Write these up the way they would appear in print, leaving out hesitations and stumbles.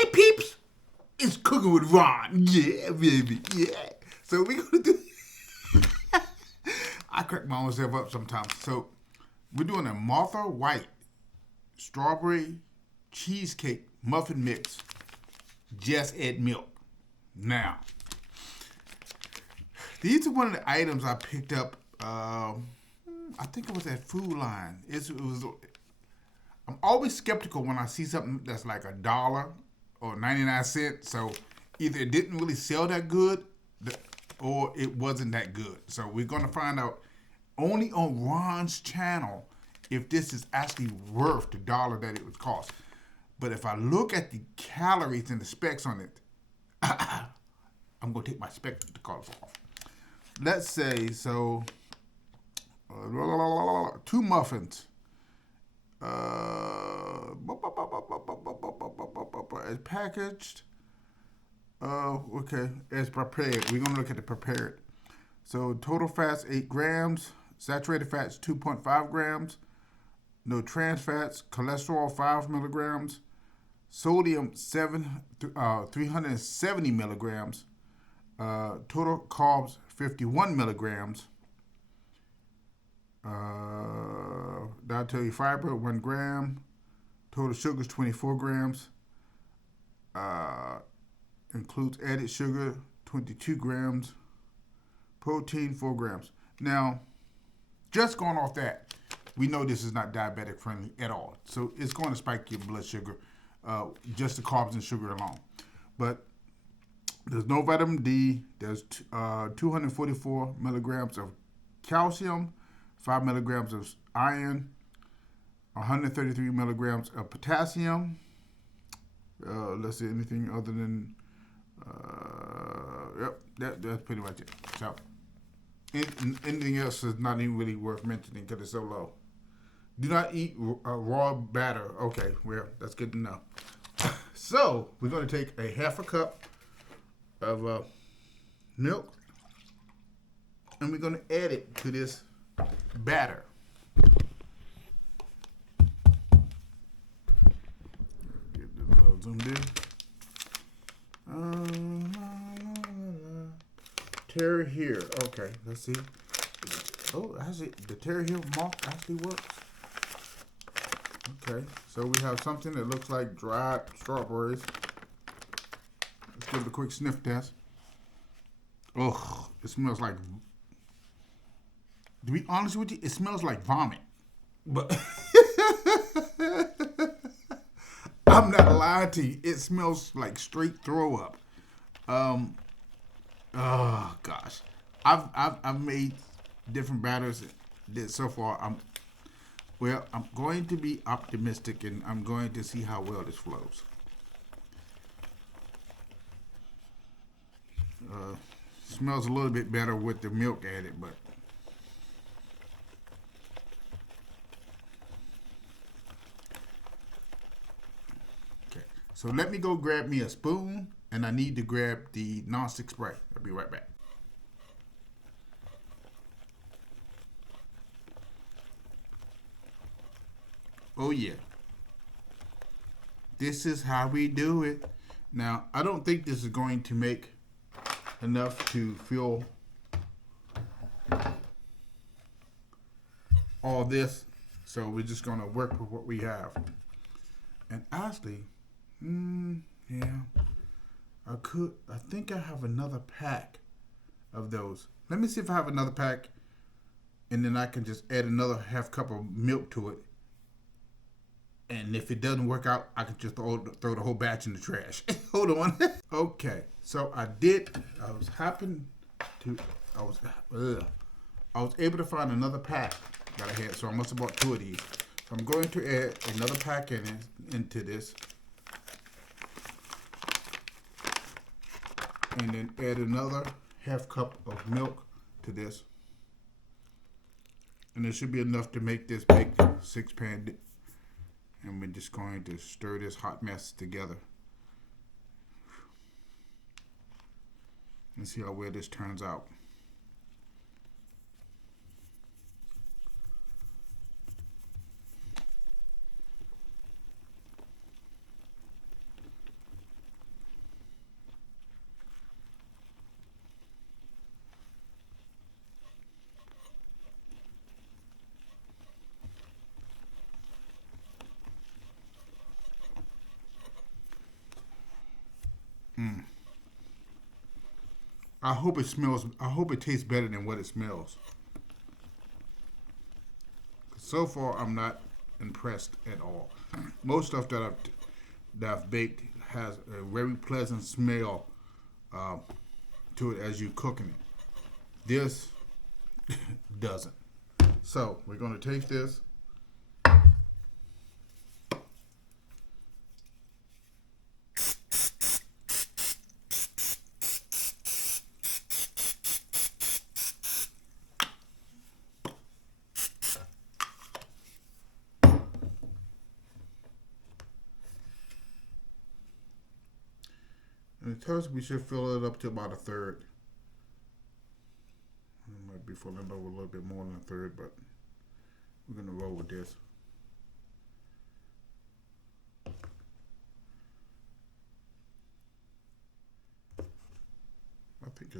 Hey peeps, it's Cooking with Ron. Yeah, baby, yeah. So we're gonna do. I crack my own self up sometimes. So we're doing a Martha White Strawberry Cheesecake Muffin Mix. Just add milk. Now, these are one of the items I picked up. I think it was at Food Line. It was. I'm always skeptical when I see something that's like $1 or 99 cents. So either it didn't really sell that good, or it wasn't that good. So we're gonna find out only on Ron's channel if this is actually worth the dollar that it would cost. But if I look at the calories and the specs on it, I'm gonna take my spectacles off. Let's say so. 2 muffins. It's packaged. Okay, it's prepared. We're gonna look at the prepared. So total fats 8 grams, saturated fats 2.5 grams, no trans fats, cholesterol 5 milligrams, sodium 370 milligrams, total carbs 51 milligrams. Dietary fiber 1 gram, total sugars 24 grams, includes added sugar 22 grams, protein 4 grams. Now, just going off that, we know this is not diabetic friendly at all. So it's going to spike your blood sugar, just the carbs and sugar alone. But there's no vitamin D. There's 244 milligrams of calcium, 5 milligrams of iron, 133 milligrams of potassium. Let's see, anything other than, yep, that's pretty much it. So anything else is not even really worth mentioning because it's so low. Do not eat raw batter. Okay, well, that's good to know. So we're going to take a half a cup of milk, and we're going to add it to this batter. Get this little zoomed in. Tear here. Okay, let's see. Oh, actually, the tear here mark actually works. Okay, so we have something that looks like dried strawberries. Let's give it a quick sniff test. Oh, it smells like. To be honest with you, it smells like vomit. But I'm not lying to you. It smells like straight throw up. Oh gosh, I've made different batters that so far. I'm going to be optimistic, and I'm going to see how well this flows. Smells a little bit better with the milk added, but. So let me go grab me a spoon, and I need to grab the nonstick spray. I'll be right back. Oh yeah. This is how we do it. Now, I don't think this is going to make enough to fill all this. So we're just going to work with what we have. And honestly, yeah, I think I have another pack of those. Let me see if I have another pack, and then I can just add another half cup of milk to it. And if it doesn't work out, I can just throw the whole batch in the trash. Hold on. Okay, so I was able to find another pack that I had, so I must have bought 2 of these. So I'm going to add another pack into this. And then add another half cup of milk to this. And it should be enough to make this big 6-pan dip. And we're just going to stir this hot mess together. And see how well this turns out. I hope it smells. I hope it tastes better than what it smells. So far, I'm not impressed at all. Most stuff that I've baked has a very pleasant smell uh, to it as you cooking it. This doesn't. So we're going to taste this. And it tells us we should fill it up to about a third. It might be filling it up a little bit more than a third, but we're going to roll with this. I think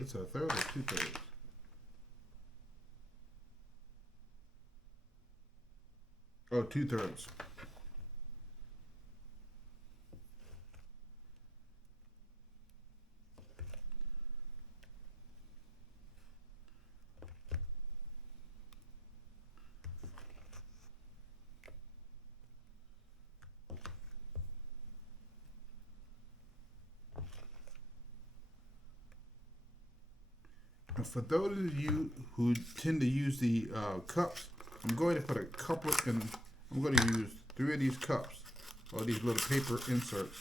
it's a third or 2/3. Oh, 2/3. And for those of you who tend to use the cups, I'm going to put a couple in. I'm going to use 3 of these cups, or these little paper inserts,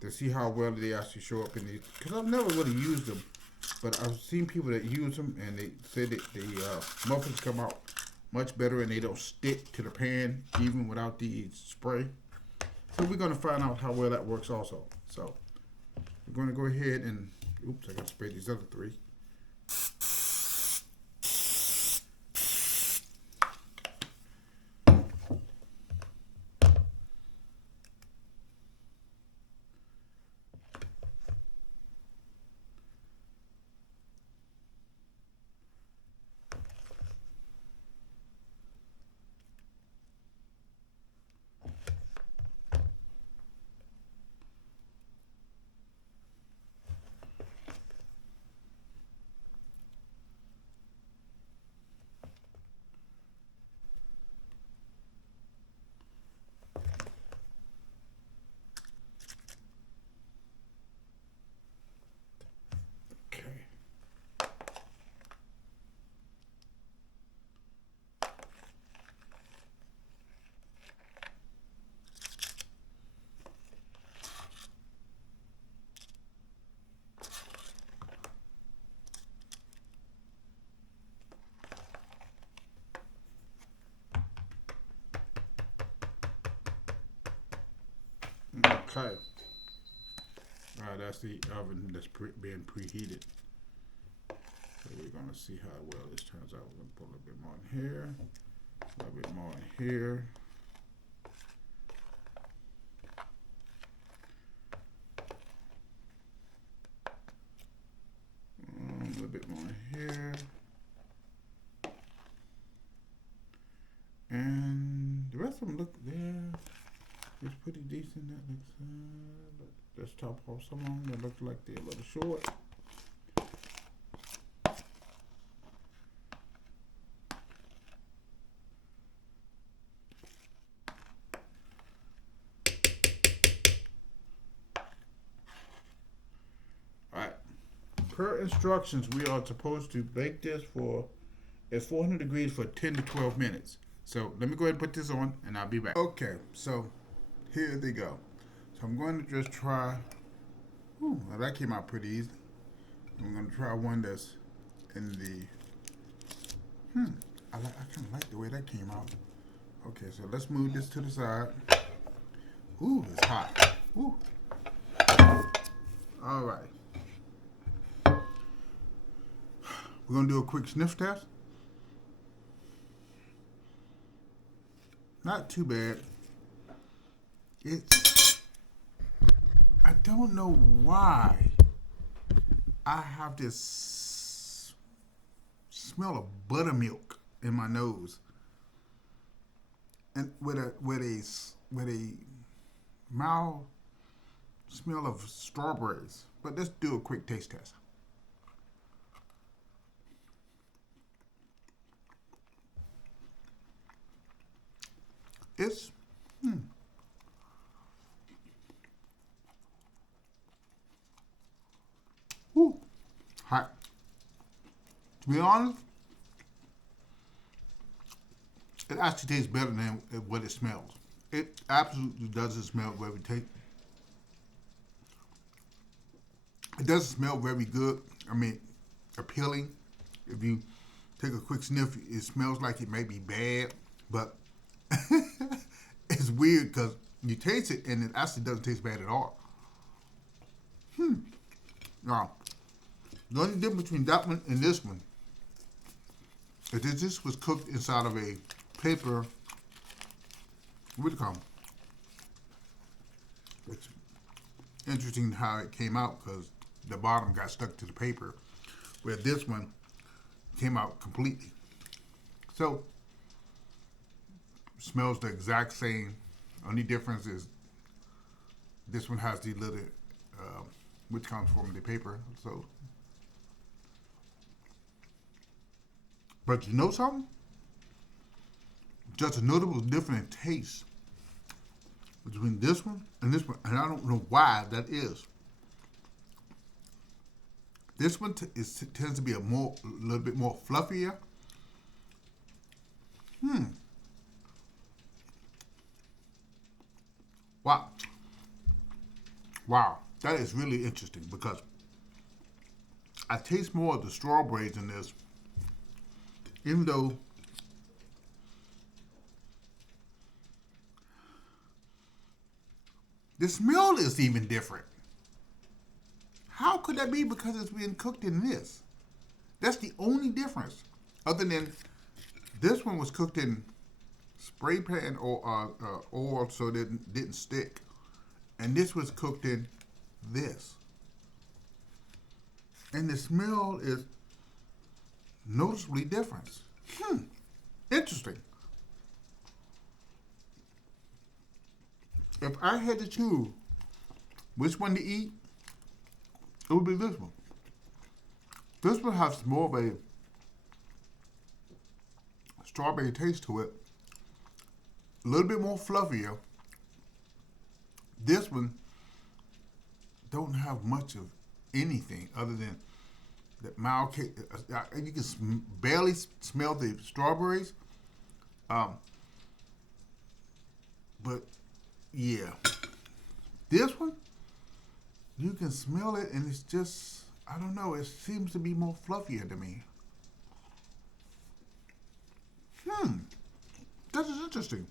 to see how well they actually show up in these. Because I've never really used them, but I've seen people that use them, and they say that the muffins come out much better, and they don't stick to the pan even without the spray. So we're going to find out how well that works also. So we're going to go ahead and, oops, I got to spray these other 3. Okay. That's the oven that's being preheated. So we're going to see how well this turns out. We're going to put a little bit more in here, a little bit more in here. A little bit more in here. And the rest of them look there. It's pretty decent. That looks let's top off some of them that look like they're a little short. Alright. Per instructions, we are supposed to bake this at 400 degrees for 10 to 12 minutes. So let me go ahead and put this on and I'll be back. Okay, so here they go. So I'm going to just try. Ooh, well, that came out pretty easy. I'm going to try one that's in the. I kind of like the way that came out. Okay, so let's move this to the side. Ooh, it's hot. Ooh. All right. We're going to do a quick sniff test. Not too bad. I don't know why I have this smell of buttermilk in my nose, and with a mild smell of strawberries. But let's do a quick taste test. It's whew, hot. To be honest, it actually tastes better than what it smells. It absolutely doesn't smell very It doesn't smell very good. I mean, appealing. If you take a quick sniff, it smells like it may be bad, but it's weird because you taste it and it actually doesn't taste bad at all. Now, the only difference between that one and this one is that this was cooked inside of a paper, what do you call them? It's interesting how it came out because the bottom got stuck to the paper, where this one came out completely. So, smells the exact same. Only difference is this one has the little, which comes from the paper. So, but you know something? Just a notable difference in taste between this one, and I don't know why that is. This one tends to be a little bit more fluffier. Wow. Wow. That is really interesting because I taste more of the strawberries in this, even though the smell is even different. How could that be? Because it's being cooked in this. That's the only difference. Other than this one was cooked in spray pan or oil so that it didn't stick. And this was cooked in this. And the smell is noticeably different. Interesting. If I had to choose which one to eat, it would be this one. This one has more of a strawberry taste to it. A little bit more fluffier. This one don't have much of anything other than the mild cake. You can barely smell the strawberries. But yeah, this one, you can smell it and it's just, I don't know, it seems to be more fluffier to me. That is interesting.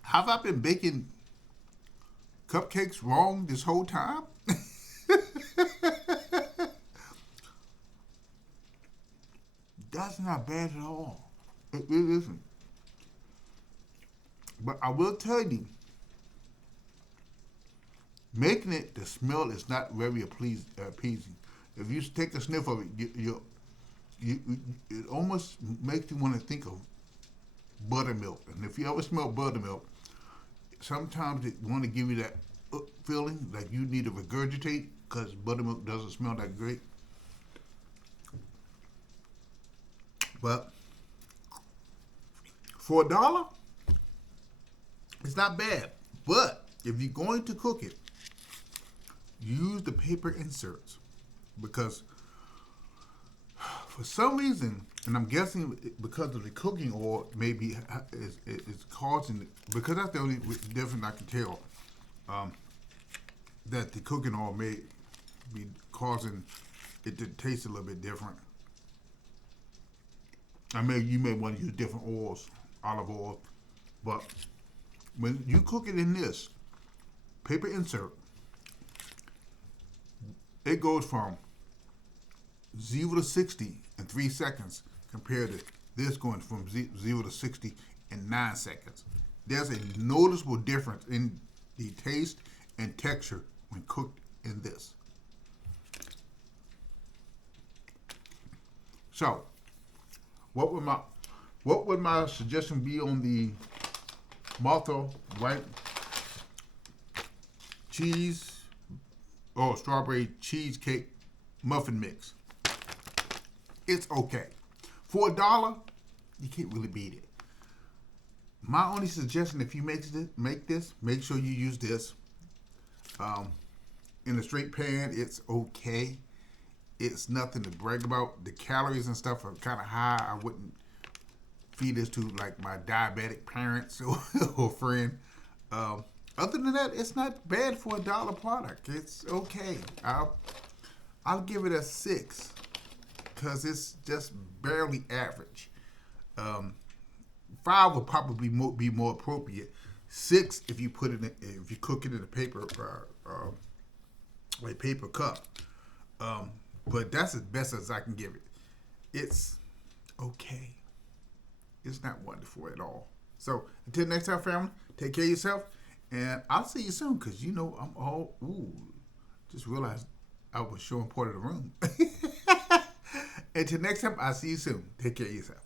Have I been baking cupcakes wrong this whole time? That's not bad at all. It really isn't. But I will tell you, making it, the smell is not very appeasing. If you take a sniff of it, it almost makes you want to think of buttermilk. And if you ever smell buttermilk, sometimes it want to give you that feeling like you need to regurgitate because buttermilk doesn't smell that great. But for $1, it's not bad. But if you're going to cook it, use the paper inserts because for some reason, and I'm guessing because of the cooking oil, maybe it's causing, because that's the only difference I can tell, that the cooking oil may be causing it to taste a little bit different. You may want to use different oils, olive oil, but when you cook it in this paper insert, it goes from 0 to 60 in 3 seconds compared to this going from 0 to 60 in 9 seconds. There's a noticeable difference in the taste and texture when cooked in this. So, what would my suggestion be on the Martha White cheese, strawberry cheesecake muffin mix. It's okay. For $1, you can't really beat it. My only suggestion, if you make this, make sure you use this. In a straight pan, it's okay. It's nothing to brag about. The calories and stuff are kind of high. I wouldn't feed this to like my diabetic parents or friend. Other than that, it's not bad for $1 product. It's okay. I'll give it a 6 because it's just barely average. 5 would probably be more appropriate. 6 if you if you cook it in a paper cup. But that's as best as I can give it. It's okay. It's not wonderful at all. So until next time, family, take care of yourself, and I'll see you soon. Cause I'm all just realized I was showing part of the room. Until next time, I'll see you soon. Take care of yourself.